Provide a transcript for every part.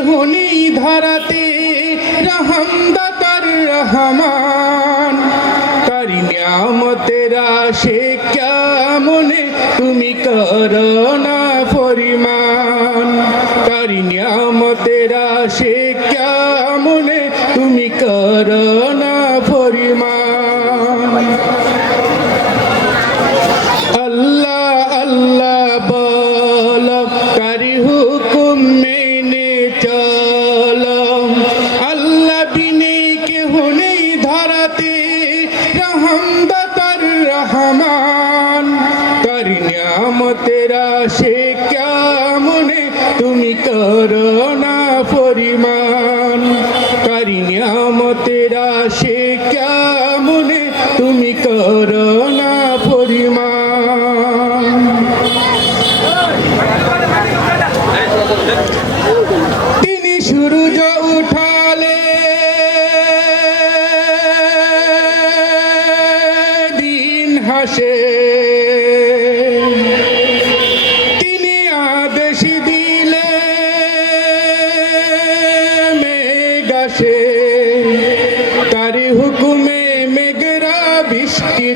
হলি ধরাতে রহম দতর রহমান। কারি নিয়ামতেরা সে কেমনে তুমি করোনা পরিমাণ। কারি নিয়ামতেরা সে কেমনে তুমি করোনা তার তেরা সে কেমনে? তুমি করো না পরিমাণ। কারি নাম তেরা সে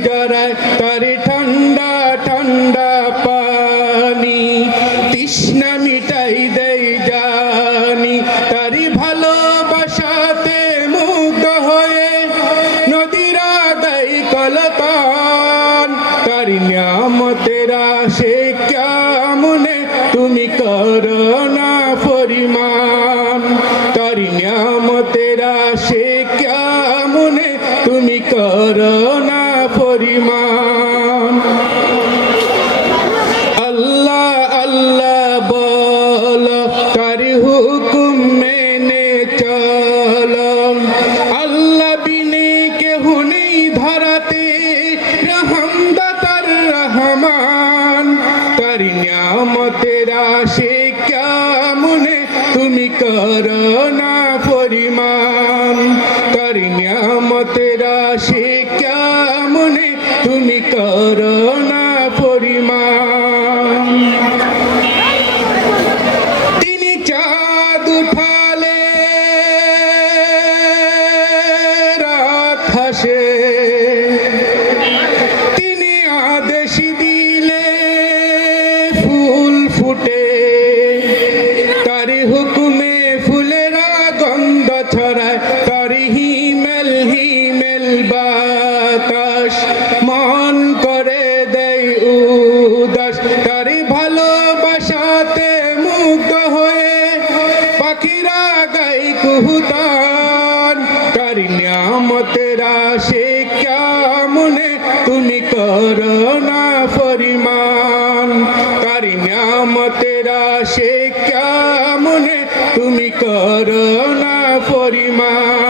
জড়ায় তারি ঠান্ডা ঠান্ডা পানি। তৃষ্ণা মিটাই দেই জানি তারি ভালোবাসাতে মুগ্ধ হয়ে নদীরা দেয় কলতান তারি নিয়ামতেরা সে কেমনে তুমি করোনা পরিমাণ? তারি নিয়ামতেরা সে কেমনে তুমি করোনা পরিমাণ। আল্লাহ আল্লাহ বল, কারি হুকুম মেনে চল। আল্লাহ বিনে কেহ নেই ধরাতে, রহমদাতার রহমান। তার নিয়ামতেরা সে কেমনে তুমি করোনা পরিমাণ? তার নিয়ামতেরা সে কেমনে তুমি করোনা বাতাস মন করে দেয় উদাস। তার ভালোবাসাতে মুগ্ধ হয়ে পাখিরা গাই কুহুতান তার নিয়ামতেরা সে কেমনে? তুমি করোনা পরিমাণ। তার নিয়ামতেরা সে কেমনে? তুমি করোনা পরিমাণ।